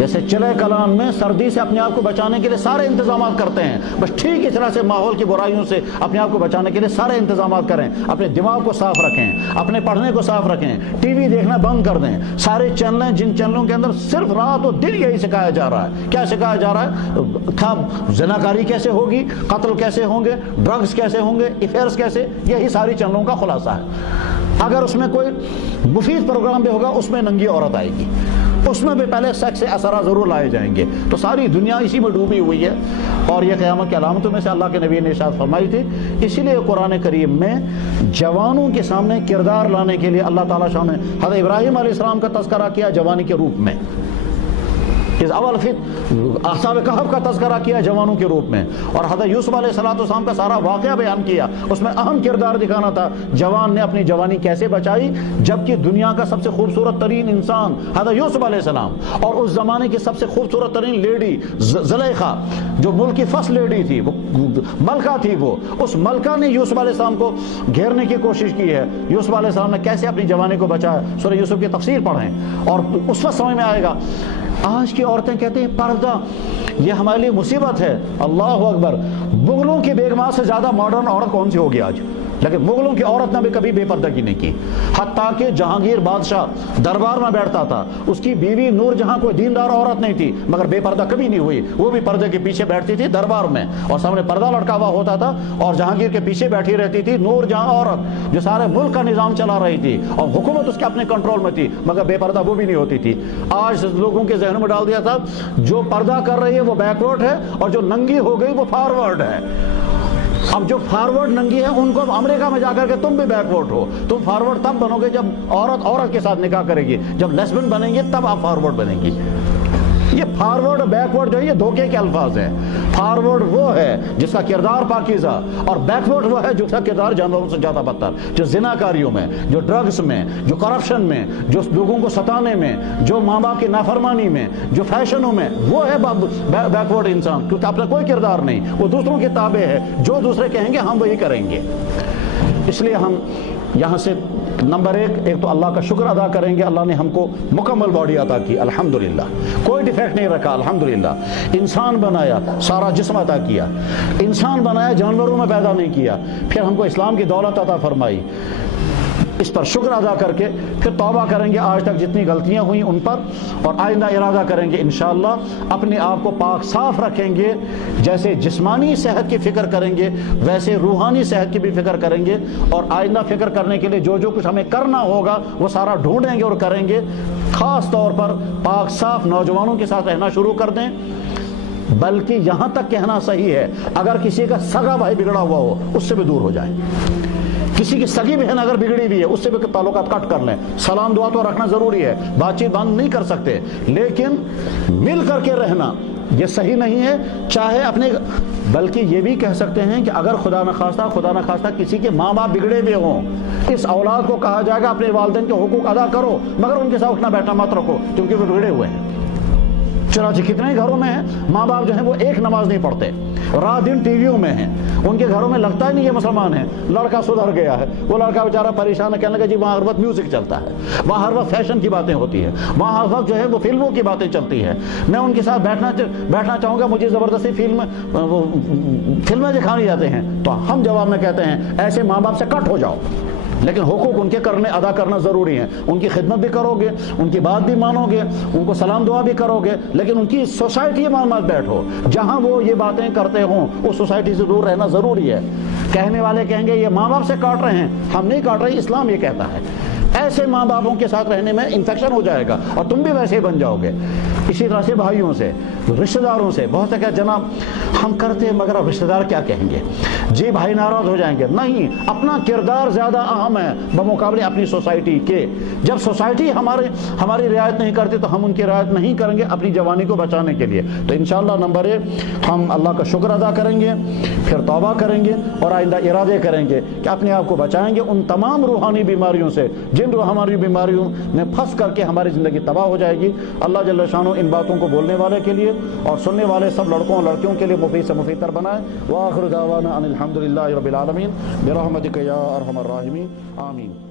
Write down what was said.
جیسے چلے کلان میں سردی سے اپنے آپ کو بچانے کے لیے سارے انتظامات کرتے ہیں، بس ٹھیک اس طرح سے ماحول کی برائیوں سے اپنے آپ کو بچانے کے لیے سارے انتظامات کریں، اپنے دماغ کو صاف رکھیں، اپنے پڑھنے کو صاف رکھیں، ٹی وی دیکھنا بند کر دیں، سارے چینلیں جن چینلوں کے اندر صرف رات و دن یہی سکھایا جا رہا ہے، کیا سکھایا جا رہا ہے؟ تھا زناکاری کیسے ہوگی، قتل کیسے ہوں گے، ڈرگز کیسے ہوں گے، افیئرس کیسے، یہی ساری چینلوں کا خلاصہ ہے۔ اگر اس میں کوئی مفید پروگرام بھی ہوگا اس میں ننگی عورت آئے گی، اس میں بھی پہلے سیکس سے اثرات ضرور لائے جائیں گے، تو ساری دنیا اسی میں ڈوبی ہوئی ہے، اور یہ قیامت کی علامتوں میں سے اللہ کے نبی نے ارشاد فرمائی تھی۔ اسی لیے قرآن کریم میں جوانوں کے سامنے کردار لانے کے لیے اللہ تعالیٰ نے حضرت ابراہیم علیہ السلام کا تذکرہ کیا جوانی کے روپ میں، اس اول اصحاب کہف کا تذکرہ کیا جوانوں کے روپ میں، اور حضرت یوسف علیہ السلام کا سارا واقعہ بیان کیا، اس میں اہم کردار دکھانا تھا جوان نے اپنی جوانی کیسے بچائی، جبکہ دنیا کا سب سے خوبصورت ترین انسان حضرت یوسف علیہ السلام، اور اس زمانے کی سب سے خوبصورت ترین لیڈی زلیخا جو ملک کی فرسٹ لیڈی تھی، وہ ملکہ تھی، وہ اس ملکہ نے یوسف علیہ السلام کو گھیرنے کی کوشش کی ہے۔ یوسف علیہ السلام نے کیسے اپنی جوانی کو بچایا، سورہ یوسف کی تفسیر پڑھیں اور اس وقت سمجھ میں آئے گا۔ آج کی عورتیں کہتے ہیں پردہ یہ ہمارے لیے مصیبت ہے، اللہ اکبر، مغلوں کی بیگمات سے زیادہ ماڈرن عورت کون سی ہوگی آج؟ لیکن مغلوں کی عورت نے بھی کبھی بے پردگی نہیں کی، حتیٰ کہ جہانگیر بادشاہ دربار میں بیٹھتا تھا، اس کی بیوی نور جہاں کوئی دیندار عورت نہیں تھی مگر بے پردہ کبھی نہیں ہوئی، وہ بھی پردے کے پیچھے بیٹھتی تھی دربار میں، اور سامنے پردہ لٹکا ہوا ہوتا تھا، اور جہانگیر کے پیچھے بیٹھی رہتی تھی نور جہاں عورت جو سارے ملک کا نظام چلا رہی تھی، اور حکومت اس کے اپنے کنٹرول میں تھی مگر بے پردہ وہ بھی نہیں ہوتی تھی۔ آج لوگوں کے ذہنوں میں ڈال دیا تھا جو پردہ کر رہی ہے وہ بیکورڈ ہے، اور جو ننگی ہو گئی وہ فارورڈ ہے۔ اب جو فارورڈ ننگی ہے ان کو امریکہ میں جا کر کے تم بھی بیکورڈ ہو، تم فارورڈ تب بنو گے جب عورت عورت کے ساتھ نکاح کرے گی، جب لیسبین بنیں گے تب آپ فارورڈ بنیں گی۔ یہ فارورڈ اور بیکورڈ جو ہے یہ دھوکے کے الفاظ ہیں۔ فارورڈ وہ ہے جس کا کردار پاکیزہ، اور بیکورڈ وہ ہے جس کا کردار جانوروں سے زیادہ بدتر، جو زناکاریوں میں، جو ڈرگز میں، جو کرپشن میں، جو لوگوں کو ستانے میں، جو ماں باپ کی نافرمانی میں، جو فیشنوں میں، وہ ہے بیکورڈ انسان، کیونکہ اپنا کوئی کردار نہیں، وہ دوسروں کے تابع ہے، جو دوسرے کہیں گے ہم وہی کریں گے۔ اس لیے ہم یہاں سے نمبر ایک تو اللہ کا شکر ادا کریں گے، اللہ نے ہم کو مکمل باڈی عطا کی، الحمدللہ، کوئی ڈیفیکٹ نہیں رکھا، الحمدللہ، انسان بنایا، سارا جسم عطا کیا، انسان بنایا، جانوروں میں پیدا نہیں کیا، پھر ہم کو اسلام کی دولت عطا فرمائی، اس پر شکر ادا کر کے پھر توبہ کریں گے آج تک جتنی غلطیاں ہوئیں ان پر، اور آئندہ ارادہ کریں گے انشاءاللہ اپنے آپ کو پاک صاف رکھیں گے، جیسے جسمانی صحت کی فکر کریں گے ویسے روحانی صحت کی بھی فکر کریں گے، اور آئندہ فکر کرنے کے لیے جو کچھ ہمیں کرنا ہوگا وہ سارا ڈھونڈیں گے اور کریں گے۔ خاص طور پر پاک صاف نوجوانوں کے ساتھ رہنا شروع کر دیں، بلکہ یہاں تک کہنا صحیح ہے اگر کسی کا سگا بھائی بگڑا ہوا ہو اس سے بھی دور ہو جائیں، کسی کی سگی بہن اگر بگڑی ہوئی ہے اس سے بھی تعلقات کٹ کر لیں، سلام دعا تو رکھنا ضروری ہے، بات چیت بند نہیں کر سکتے، لیکن مل کر کے رہنا یہ صحیح نہیں ہے، چاہے اپنے، بلکہ یہ بھی کہہ سکتے ہیں کہ اگر خدا نخواستہ کسی کے ماں باپ بگڑے ہوئے ہوں، اس اولاد کو کہا جائے گا اپنے والدین کے حقوق ادا کرو مگر ان کے ساتھ اٹھنا بیٹھنا مت رکھو کیونکہ وہ بگڑے ہوئے ہیں۔ چنانچہ کتنے گھروں میں ہیں ماں باپ جو ہیں وہ ایک نماز نہیں پڑھتے، رات دن ٹی ویوں میں ہیں، ان کے گھروں میں لگتا ہی نہیں یہ مسلمان ہیں، لڑکا سدھر گیا ہے، وہ لڑکا بیچارہ پریشان ہے، کہنے لگا جی وہاں ہر وقت میوزک چلتا ہے، وہاں ہر وقت فیشن کی باتیں ہوتی ہیں، وہاں ہر وقت جو ہے وہ فلموں کی باتیں چلتی ہیں، میں ان کے ساتھ بیٹھنا چاہوں گا، مجھے زبردستی فلمیں دکھائی جاتے ہیں، تو ہم جواب میں کہتے ہیں ایسے ماں باپ سے کٹ ہو جاؤ، لیکن حقوق ان کے ادا کرنا ضروری ہے، ان کی خدمت بھی کرو گے، ان کی بات بھی مانو گے، ان کو سلام دعا بھی کرو گے، لیکن ان کی سوسائٹی میں مت بیٹھو، جہاں وہ یہ باتیں کرتے ہوں اس سوسائٹی سے دور رہنا ضروری ہے۔ کہنے والے کہیں گے یہ ماں باپ سے کاٹ رہے ہیں، ہم نہیں کاٹ رہے، اسلام یہ کہتا ہے ایسے ماں باپوں کے ساتھ رہنے میں انفیکشن ہو جائے گا اور تم بھی ویسے ہی بن جاؤ گے۔ اسی طرح سے بھائیوں سے، رشتہ داروں سے، بہت سے کہ جناب ہم کرتے ہیں مگر اب رشتہ دار کیا کہیں گے، جی بھائی ناراض ہو جائیں گے، نہیں، اپنا کردار زیادہ اہم ہے بمقابلے اپنی سوسائٹی کے۔ جب سوسائٹی ہماری رعایت نہیں کرتی تو ہم ان کی رعایت نہیں کریں گے اپنی جوانی کو بچانے کے لیے۔ تو انشاءاللہ نمبر 1 ہم اللہ کا شکر ادا کریں گے، پھر توبہ کریں گے اور آئندہ ارادے کریں گے کہ اپنے آپ کو بچائیں گے ان تمام روحانی بیماریوں سے جن ہماری بیماریوں میں پھنس کر کے ہماری زندگی تباہ ہو جائے گی۔ اللہ جل شانہ ان باتوں کو بولنے والے کے لیے اور سننے والے سب لڑکوں اور لڑکیوں کے لیے مفید سے مفید تر بنائے۔ وآخر دعوانا ان الحمدللہ رب العالمین برحمتک یا ارحم الراحمین، آمین۔